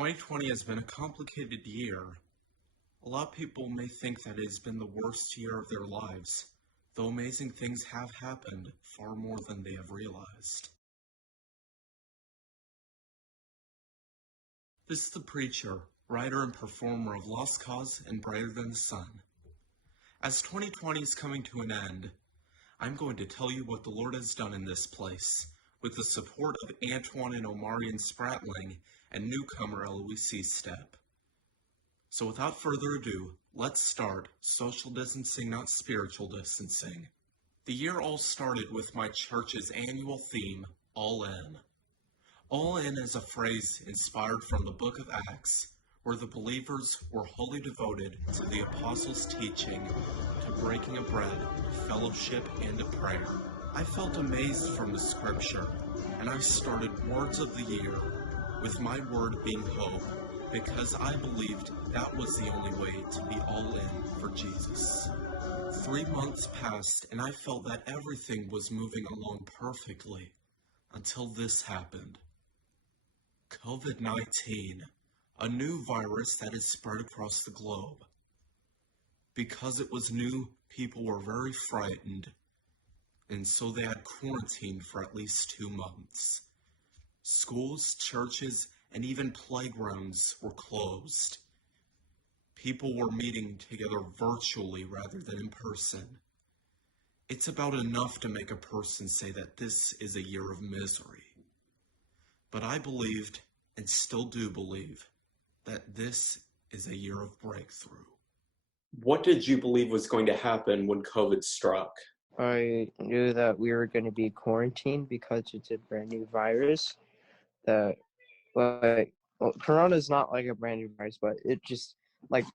2020 has been a complicated year. A lot of people may think that it has been the worst year of their lives, though amazing things have happened far more than they have realized. This is the preacher, writer and performer of Lost Cause and Brighter Than the Sun. As 2020 is coming to an end, I'm going to tell you what the Lord has done in this place, with the support of Antoine and Omarion Spratling and newcomer Eloise Stepp. So without further ado, let's start social distancing, not spiritual distancing. The year all started with my church's annual theme, All In. All In is a phrase inspired from the book of Acts, where the believers were wholly devoted to the apostles' teaching, to breaking of bread, to fellowship, and to prayer. I felt amazed from the scripture, and I started Words of the Year with my word being hope, because I believed that was the only way to be all in for Jesus. 3 months passed, and I felt that everything was moving along perfectly, until this happened. COVID-19, a new virus that has spread across the globe. Because it was new, people were very frightened, and so they had quarantined for at least 2 months. Schools, churches, and even playgrounds were closed. People were meeting together virtually rather than in person. It's about enough to make a person say that this is a year of misery. But I believed, and still do believe, that this is a year of breakthrough. What did you believe was going to happen when COVID struck? I knew that we were going to be quarantined because it's a brand new virus. Corona is not like a brand new virus, but it just like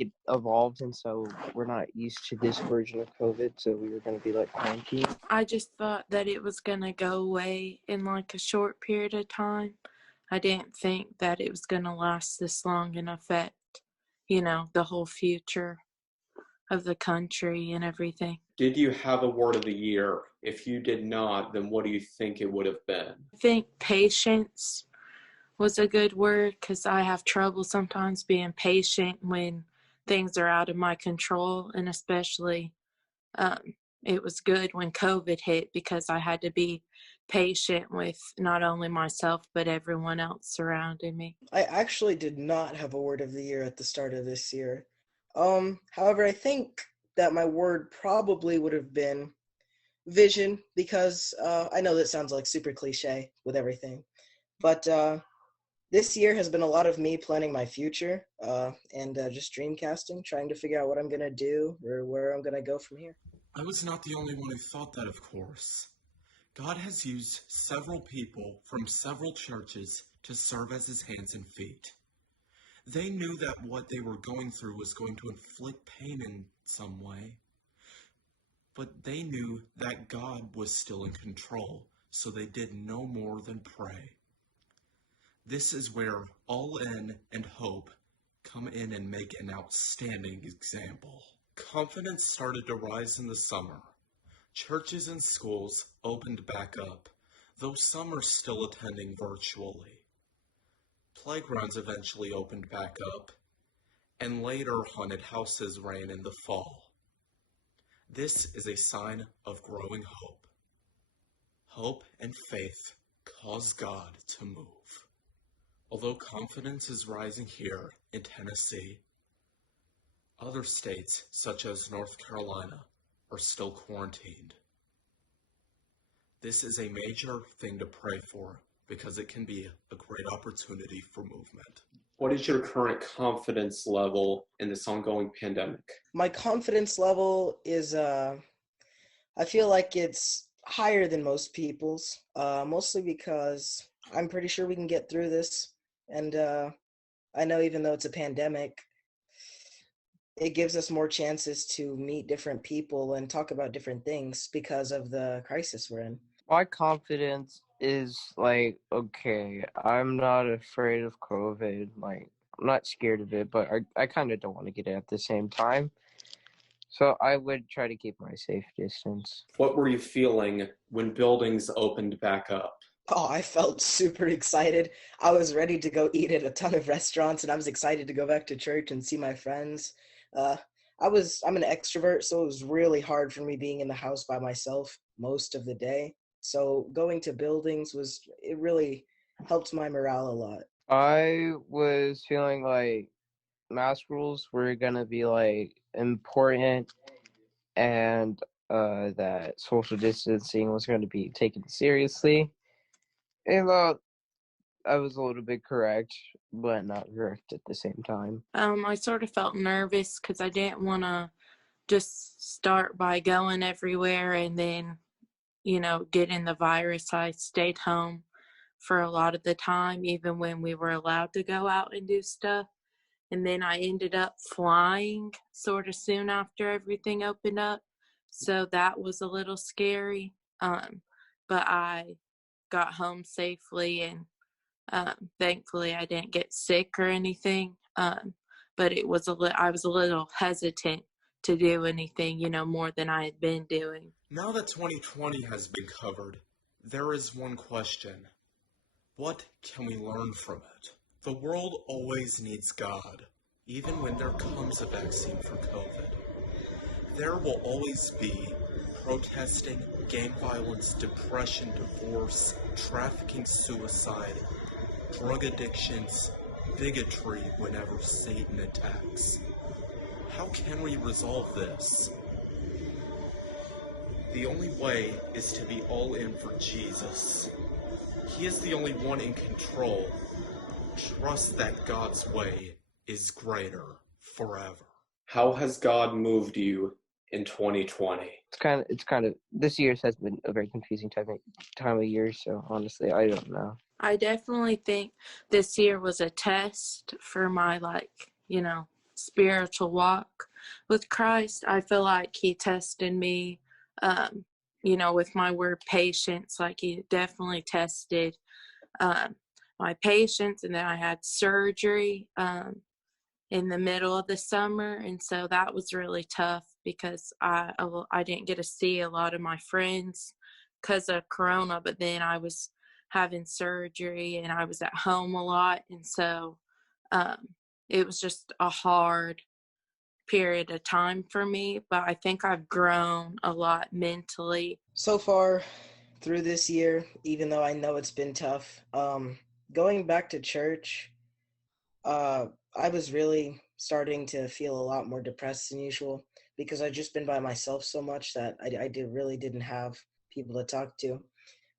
it evolved, and so we're not used to this version of COVID, so we were going to be like quarantined. I just thought that it was going to go away in like a short period of time. I didn't think that it was going to last this long and affect, the whole future of the country and everything. Did you have a word of the year? If you did not, then what do you think it would have been? I think patience was a good word, because I have trouble sometimes being patient when things are out of my control, and especially it was good when COVID hit, because I had to be patient with not only myself but everyone else surrounding me. I actually did not have a word of the year at the start of this year. However, I think that my word probably would have been vision, because I know that sounds like super cliche with everything, but this year has been a lot of me planning my future and just dreamcasting, trying to figure out what I'm going to do or where I'm going to go from here. I was not the only one who thought that, of course. God has used several people from several churches to serve as his hands and feet. They knew that what they were going through was going to inflict pain in some way, but they knew that God was still in control, so they did no more than pray. This is where All In and Hope come in and make an outstanding example. Confidence started to rise in the summer. Churches and schools opened back up, though some are still attending virtually. Playgrounds eventually opened back up, and later haunted houses ran in the fall. This is a sign of growing hope. Hope and faith cause God to move. Although confidence is rising here in Tennessee, other states, such as North Carolina, are still quarantined. This is a major thing to pray for, because it can be a great opportunity for movement. What is your current confidence level in this ongoing pandemic? My confidence level is, I feel like it's higher than most people's, mostly because I'm pretty sure we can get through this. And I know even though it's a pandemic, it gives us more chances to meet different people and talk about different things because of the crisis we're in. My confidence is okay, I'm not afraid of COVID. I'm not scared of it, but I kind of don't want to get it at the same time. So I would try to keep my safe distance. What were you feeling when buildings opened back up? Oh, I felt super excited. I was ready to go eat at a ton of restaurants, and I was excited to go back to church and see my friends. Uh, I'm an extrovert, so it was really hard for me being in the house by myself most of the day. So going to buildings it really helped my morale a lot. I was feeling like mask rules were gonna be like important, and that social distancing was going to be taken seriously. And I was a little bit correct, but not correct at the same time. I sort of felt nervous because I didn't want to just start by going everywhere and then, getting the virus. I stayed home for a lot of the time, even when we were allowed to go out and do stuff. And then I ended up flying sort of soon after everything opened up. So that was a little scary. But I got home safely, and thankfully I didn't get sick or anything. But I was a little hesitant to do anything, more than I had been doing. Now that 2020 has been covered, there is one question. What can we learn from it? The world always needs God, even when there comes a vaccine for COVID. There will always be protesting, gang violence, depression, divorce, trafficking, suicide, drug addictions, bigotry whenever Satan attacks. How can we resolve this? The only way is to be all in for Jesus. He is the only one in control. Trust that God's way is greater forever. How has God moved you in 2020? It's kind of this year has been a very confusing time of year. So honestly, I don't know. I definitely think this year was a test for my, spiritual walk with Christ. I feel like he tested me, with my word patience. Like, he definitely tested my patience. And then I had surgery in the middle of the summer. And so that was really tough because I didn't get to see a lot of my friends because of Corona. But then I was having surgery and I was at home a lot. And so it was just a hard period of time for me. But I think I've grown a lot mentally. So far through this year, even though I know it's been tough, going back to church, I was really starting to feel a lot more depressed than usual because I'd just been by myself so much that really didn't have people to talk to.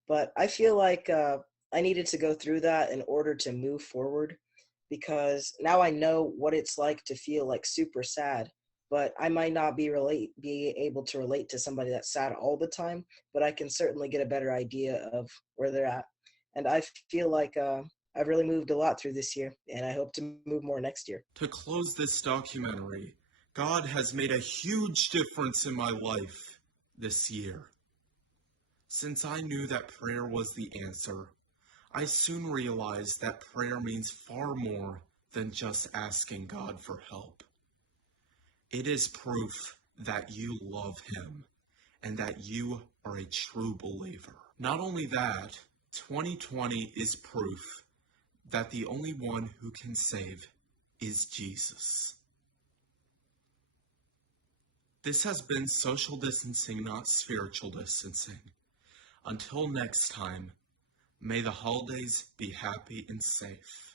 But I feel like I needed to go through that in order to move forward because now I know what it's like to feel like super sad. But I might not be able to relate to somebody that's sad all the time, but I can certainly get a better idea of where they're at. And I feel like I've really moved a lot through this year, and I hope to move more next year. To close this documentary, God has made a huge difference in my life this year. Since I knew that prayer was the answer, I soon realized that prayer means far more than just asking God for help. It is proof that you love Him and that you are a true believer. Not only that, 2020 is proof that the only one who can save is Jesus. This has been social distancing, not spiritual distancing. Until next time, may the holidays be happy and safe.